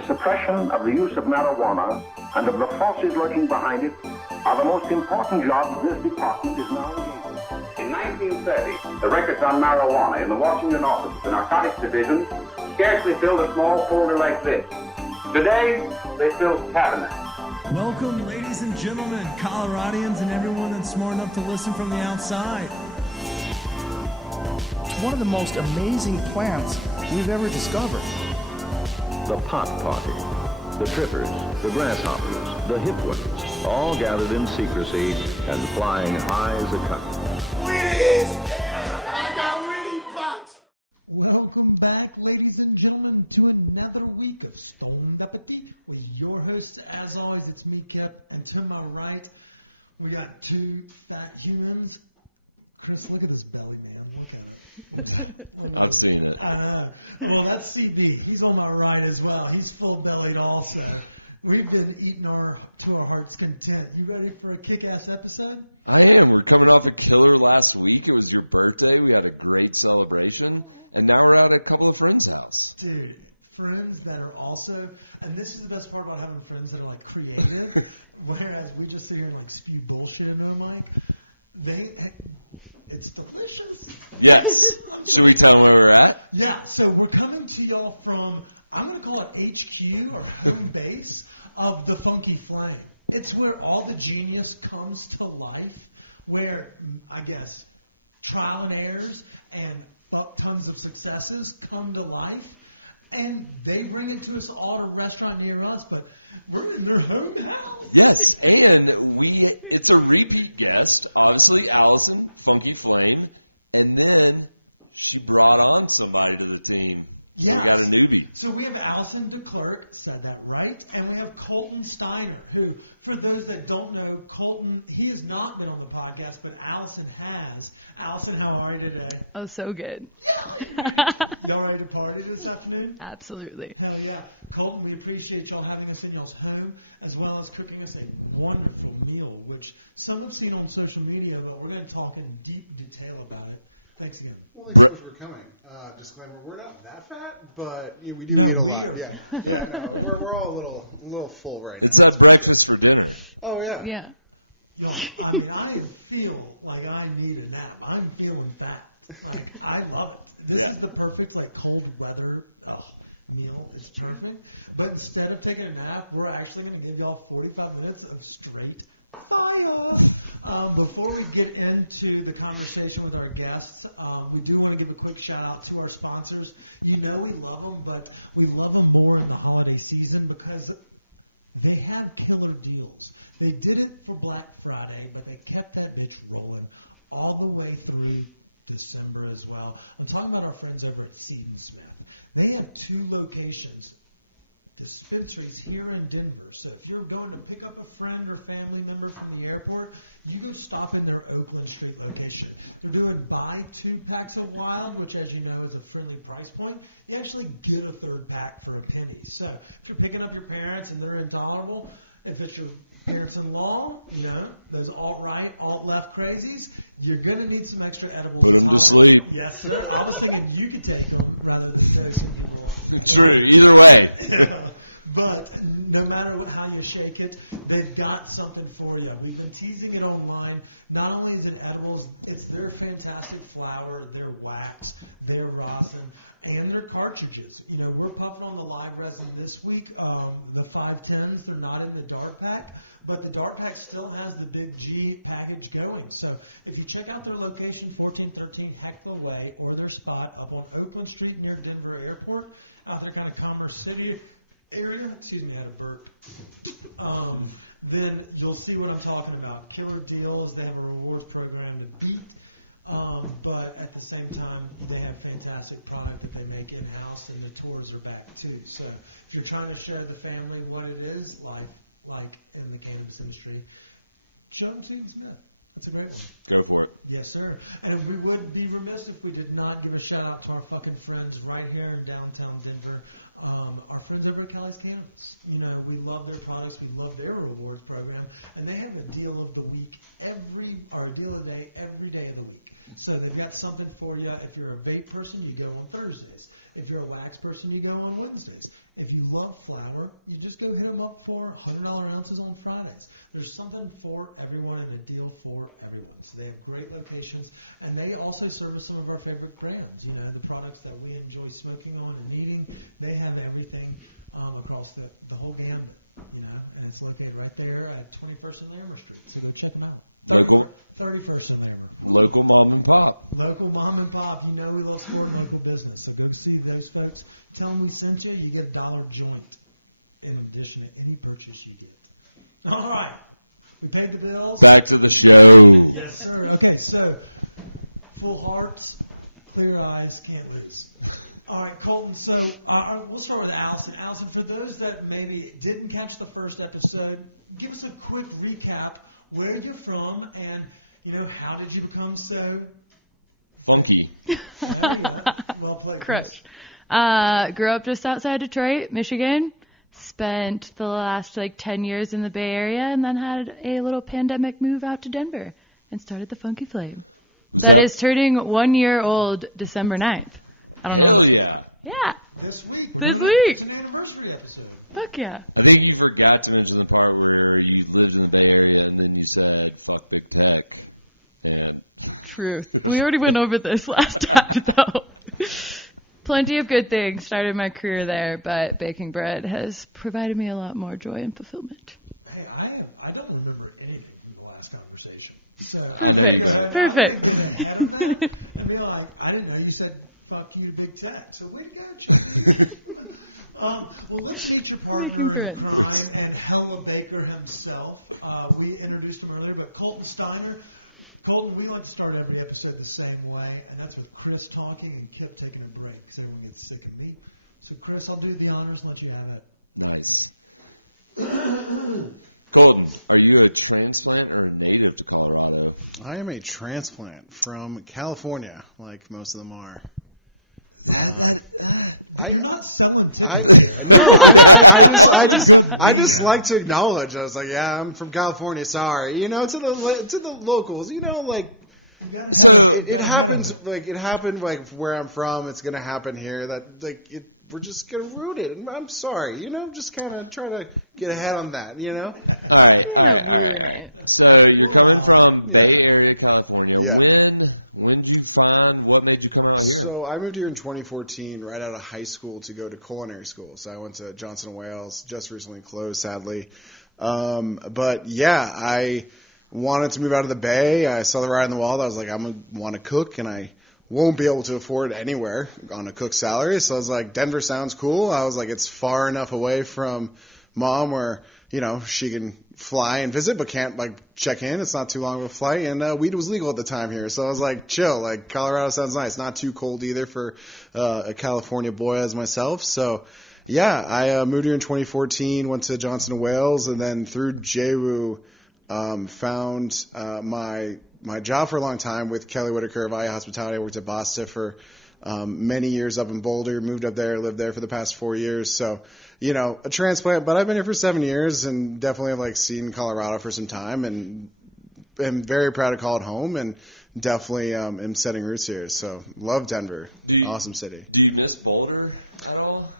the suppression of the use of marijuana and of the forces lurking behind it are the most important jobs this department is now engaged in. In 1930, the records on marijuana in the Washington office of the Narcotics Division scarcely filled a small folder like this. Today, they fill cabinets. Welcome, ladies and gentlemen, Coloradians and everyone that's smart enough to listen from the outside. One of the most amazing plants we've ever discovered. The pot party, the trippers, the grasshoppers, the hip ones, all gathered in secrecy and flying high as a kite. Welcome back, ladies and gentlemen, to another week of Stoned Appetit with your host, as always, it's me, Kip, and to my right, we got two fat humans. Chris, look at this belly, man. Look at it. I've seen it. I know. Well, that's CB. He's on my right as well. He's full-bellied also. We've been eating to our heart's content. You ready for a kick-ass episode? I am. We're coming off a killer last week. It was your birthday. We had a great celebration. And now we're at a couple of friends' house. Dude, friends that are also, and this is the best part about having friends that are like creative, whereas we just sit here and like spew bullshit into a mic. It's delicious. Yes. Should we tell them where we're at? Yeah. So we're coming to y'all from, I'm going to call it HQ or home base of the Funky Flame. It's where all the genius comes to life, where I guess trial and errors and tons of successes come to life. And they bring it to us all at a restaurant near us, but we're in their home house. Yes, and it's a repeat guest, obviously Allison, Funky Flame, and then she brought on somebody to the team. So Yes. we got a newbie. So we have Allison DeClerc, said that right, and we have Colton Steiner, who, for those that don't know, Colton, he has not been on the podcast, but Allison has. Allison, how are you today? Oh, so good. Y'all ready to party this afternoon? Absolutely. Hell yeah. Colton, we appreciate y'all having us in y'all's home, as well as cooking us a wonderful meal, which some have seen on social media, but we're going to talk in deep detail about it. Thanks again. Well, thanks so much for coming. Disclaimer, we're not that fat, but we do eat a lot. Are Yeah. fat. Yeah, I know. We're all a little full right It's now. that breakfast for dinner. Oh, yeah. Yeah. Y'all, I mean, I feel like I need a nap. I'm feeling fat. Like, I love it. This is the perfect, like, cold weather meal. It's perfect. But instead of taking a nap, we're actually going to give y'all 45 minutes of straight fire. Before we get into the conversation with our guests, we do want to give a quick shout out to our sponsors. You know we love them, but we love them more in the holiday season because they have killer deals. They did it for Black Friday, but they kept that bitch rolling all the way through December as well. I'm talking about our friends over at Seed & Smith. They have 2 locations, dispensaries here in Denver. So if you're going to pick up a friend or family member from the airport, you go stop in their Oakland Street location. They're doing buy 2 packs of Wild, which, as you know, is a friendly price point. You actually get a 3rd pack for a penny. So if you're picking up your parents and they're intolerable, if it's your parents-in-law, you know, those alt-right, alt-left crazies, you're going to need some extra edibles. Put them to sleep. Yes, sir. I was thinking you could take them rather than dosing people. True. Either way. Yeah. But no matter how you shake it, they've got something for you. We've been teasing it online. Not only is it edibles, it's their fantastic flour, their wax, their rosin, and their cartridges. You know, we're puffing on the live resin this week. The 510s, they're not in the dark pack, but the dark pack still has the Big G package going. So if you check out their location, 1413 Hecla Way, or their spot up on Oakland Street near Denver Airport, out there kind of Commerce City area, excuse me, I had a burp, then you'll see what I'm talking about. Killer deals. They have a rewards program to beat, but at the same time, they have fantastic product that they make in-house, and the tours are back too. So if you're trying to show the family what it is, life like in the cannabis industry, show them Seed & Smith. That's a great one. Go for it. Yes, sir. And we would be remiss if we did not give a shout out to our fucking friends right here in downtown Denver. Our friends over at Callie's Cannabis. You know, we love their products. We love their rewards program. And they have a deal of the week a deal of the day every day of the week. So they've got something for you. If you're a vape person, you go on Thursdays. If you're a wax person, you go on Wednesdays. If you love flower, you just go hit them up for $100 ounces on Fridays. There's something for everyone and a deal for everyone. So they have great locations, and they also service some of our favorite brands. You know, the products that we enjoy smoking on and eating, they have everything across the whole gambit, you know, and it's located right there at 21st and Larimer Street. So go check them out. 31st and Larimer. Local mom and pop. Local mom and pop. You know we love supporting local business. So go see those folks. Tell them we sent you. You get a $1 joint in addition to any purchase you get. All right. We paid the bills. Back to the show. Yes, sir. Okay, so full hearts, clear eyes, can't lose. All right, Colton, so we'll start with Allison. Allison, for those that maybe didn't catch the first episode, give us a quick recap. Where you're from, and, you know, how did you become so funky? There you go. Well played, Chris. Grew up just outside Detroit, Michigan. Spent the last 10 years in the Bay Area, and then had a little pandemic move out to Denver and started the Funky Flame. That is turning 1 year old December 9th. Hell yeah. Yeah. This week. It's an anniversary episode. Fuck yeah. I think you forgot to mention the part where you lived in the Bay Area and then you said, fuck big tech. And Truth. We already went over this last time, though. Plenty of good things. Started my career there, but baking bread has provided me a lot more joy and fulfillment. Hey, I don't remember anything from the last conversation. So I know you don't. Perfect. I'm going to get ahead of that and be like, I didn't know you said fuck you to big tech. So way to go, Chubby. Well, let's meet your partner in crime and Hella Baker himself. We introduced him earlier, but Colton Steiner. Colton, we like to start every episode the same way, and that's with Chris talking and Kip taking a break because everyone gets sick of me. So, Chris, I'll do the honors and let you have it. Nice. Colton, are you a transplant or a native to Colorado? I am a transplant from California, like most of them are. You're not selling tickets here. I just like to acknowledge. I was like, yeah, I'm from California. Sorry, to the locals. It happens. It happened where I'm from. It's gonna happen here. We're just gonna root it. And I'm sorry. Just kind of try to get ahead on that. All right. So you're coming from Bay Area, California. Yeah. When did you find? What made you come out here? So I moved here in 2014, right out of high school, to go to culinary school. So I went to Johnson & Wales. Just recently closed, sadly. But yeah, I wanted to move out of the Bay. I saw the writing on the wall. I was like, I'm gonna want to cook, and I won't be able to afford anywhere on a cook's salary. So I was like, Denver sounds cool. I was like, it's far enough away from Mom where, she can fly and visit but can't, check in. It's not too long of a flight. And weed was legal at the time here. So I was like, chill. Colorado sounds nice. Not too cold either for a California boy as myself. So, yeah, I moved here in 2014, went to Johnson & Wales, and then through JWU found my job for a long time with Kelly Whitaker of IA Hospitality. I worked at Basta for many years up in Boulder, moved up there, lived there for the past 4 years. So, a transplant, but I've been here for 7 years and definitely have seen Colorado for some time and am very proud to call it home and definitely am setting roots here. So love Denver. Awesome city. Do you miss Boulder at all?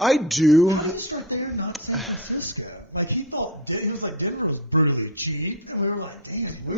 I do. How do you start there and not San Francisco? He thought he was like Denver was brutally cheap, and we were like, damn, we're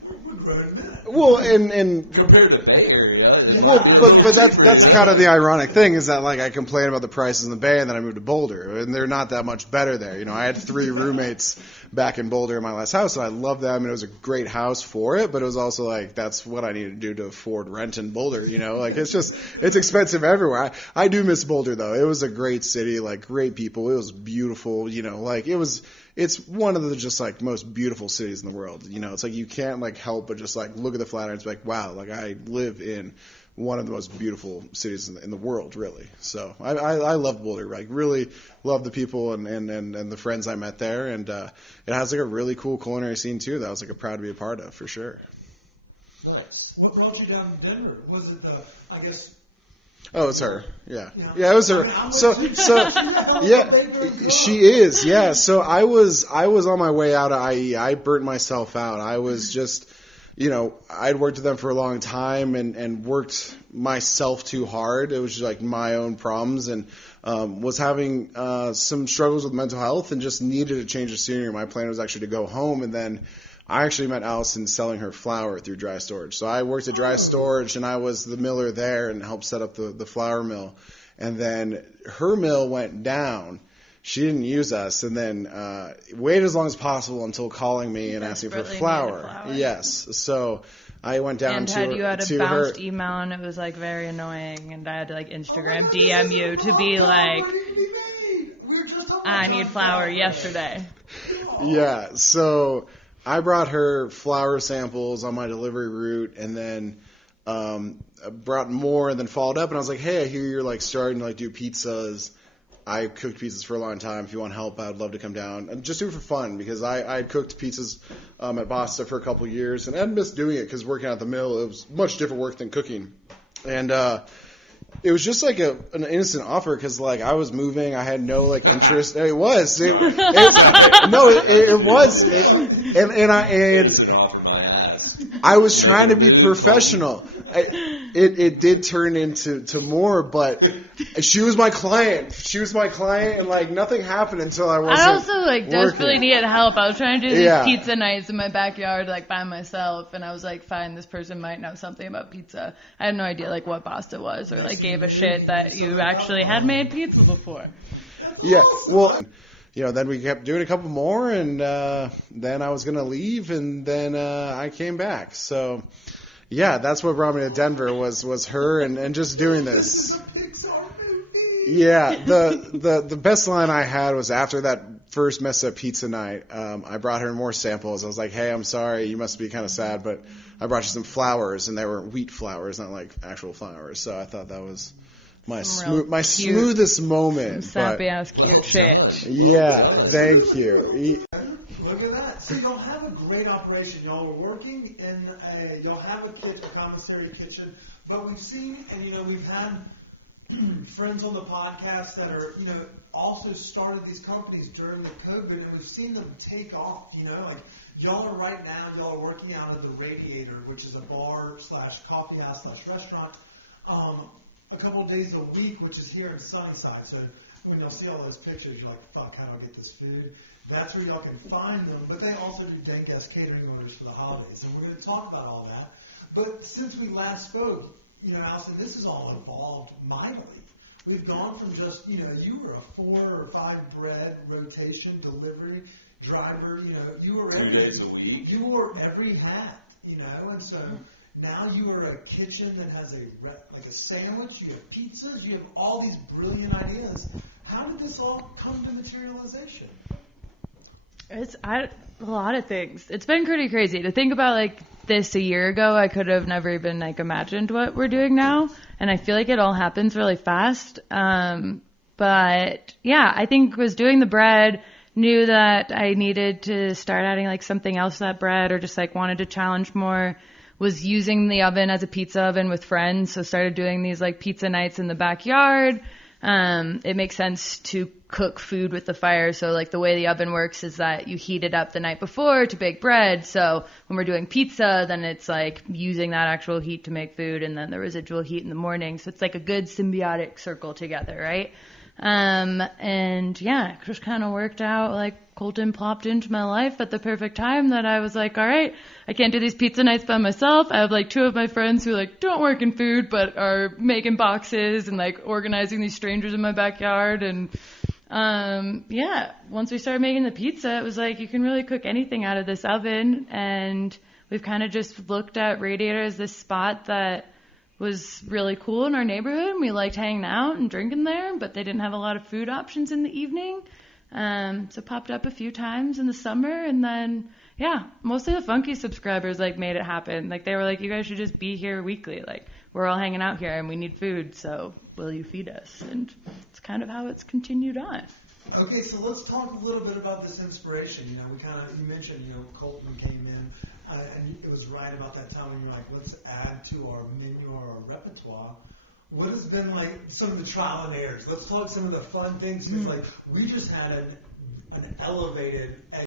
we're grown men. Well, and compared to Bay Area, it might be a little cheaper. That's kind of the ironic thing is that I complain about the prices in the Bay, and then I moved to Boulder, and they're not that much better there. I had 3 roommates back in Boulder in my last house, and I loved them, and it was a great house for it, but it was also that's what I needed to do to afford rent in Boulder. It's expensive everywhere. I do miss Boulder though. It was a great city, great people. It was beautiful. It's one of the most beautiful cities in the world. It's you can't help but just look at the Flatirons and be like, wow, I live in one of the most beautiful cities in the world, really. So I love Boulder. Like, really love the people and the friends I met there, and it has like a really cool culinary scene too that I was like proud to be a part of, for sure. Nice. What brought you down to Denver? Was it I guess? Oh, it's her. Yeah. Yeah. Yeah, it was her. I mean, I went so she's a hell of a baker and cook. She is, yeah. So I was on my way out of IE. I burnt myself out. I was just, I'd worked with them for a long time and worked myself too hard. It was just like my own problems, and was having some struggles with mental health and just needed a change of scenery. My plan was actually to go home, and then I actually met Allison selling her flour through dry storage. So I worked at dry storage, and I was the miller there and helped set up the flour mill. And then her mill went down. She didn't use us, and then waited as long as possible until calling me and asking for flour. Yes. So I went down and to her. And you had a bounced email, and it was like very annoying, and I had to like Instagram DM you to be like, waiting to be made. We were just talking about John I need flour Favreau yesterday. Yeah. So I brought her flour samples on my delivery route, and then brought more, and then followed up, and I was like, hey, I hear you're like starting to like do pizzas. I cooked pizzas for a long time. If you want help, I'd love to come down and just do it for fun, because I had cooked pizzas at Basta for a couple of years, and I hadn't missed doing it because working at the mill, it was much different work than cooking. And it was just like an innocent offer, because like I was moving, I had no like interest. It was. Sorry. Sorry. No, it was. Do that. And Innocent offer, my ass. I was Making trying to a be move, professional. It did turn into more, but she was my client. She was my client, and like nothing happened until I wasn't. I also like desperately needed help. I was trying to do these Yeah. pizza nights in my backyard like by myself, and I was like, fine, this person might know something about pizza. I had no idea like what pasta was, or Next like thing gave you a knew, shit he that knew you something about actually love. had made pizza before. That's Yeah. awesome. Well, then we kept doing a couple more, and then I was gonna leave, and then I came back. So. Yeah, that's what brought me to Denver was her and just doing this. This is a Pixar movie. Yeah, the best line I had was after that first messed up pizza night. I brought her more samples. I was like, hey, I'm sorry, you must be kind of sad, but I brought you some flowers, and they were wheat flowers, not like actual flowers. So I thought that was my smoothest moment. Sappy ass Well done. Well done. Thank you. Look at that. So y'all have a great operation. Y'all are working in y'all have a commissary kitchen, but we've seen, and we've had friends on the podcast that are, also started these companies during the COVID, and we've seen them take off, like y'all are working out of the Radiator, which is a bar / coffee house / restaurant, a couple of days a week, which is here in Sunnyside. So when y'all see all those pictures, you're like, fuck, how do I get this food? That's where y'all can find them. But they also do Denguest catering orders for the holidays. And we're going to talk about all that. But since we last spoke, Allison, this has all evolved mightily. We've gone from just, you were a 4 or 5 bread rotation delivery driver. You were 2 days a week. You wore every hat, and so now you are a kitchen that has like a sandwich. You have pizzas. You have all these brilliant ideas. How did this all come to materialization? It's a lot of things. It's been pretty crazy to think about. Like this a year ago, I could have never even like imagined what we're doing now, and I feel like it all happens really fast. But yeah, I think was doing the bread. Knew that I needed to start adding like something else to that bread, or just like wanted to challenge more. Was using the oven as a pizza oven with friends, so started doing these like pizza nights in the backyard. It makes sense to cook food with the fire, so like the way the oven works is that you heat it up the night before to bake bread. So when we're doing pizza, then it's like using that actual heat to make food, and then the residual heat in the morning. So it's like a good symbiotic circle together, right? And yeah, it just kind of worked out. Like Colton plopped into my life at the perfect time that I was like, all right, I can't do these pizza nights by myself. I have like 2 of my friends who like don't work in food, but are making boxes and like organizing these strangers in my backyard. And, yeah, once we started making the pizza, it was like, you can really cook anything out of this oven. And we've kind of just looked at Radiator as this spot that was really cool in our neighborhood. We liked hanging out and drinking there, but they didn't have a lot of food options in the evening. So popped up a few times in the summer, and then, yeah, mostly the Funky subscribers like made it happen. Like they were like, you guys should just be here weekly. Like we're all hanging out here and we need food, so will you feed us? And it's kind of how it's continued on. Okay, so let's talk a little bit about this inspiration. You mentioned, Colton came in, and it was right about that time when you're like, let's add to our menu or our repertoire. What has been like some of the trial and errors? Let's talk some of the fun things, because like we just had an elevated egg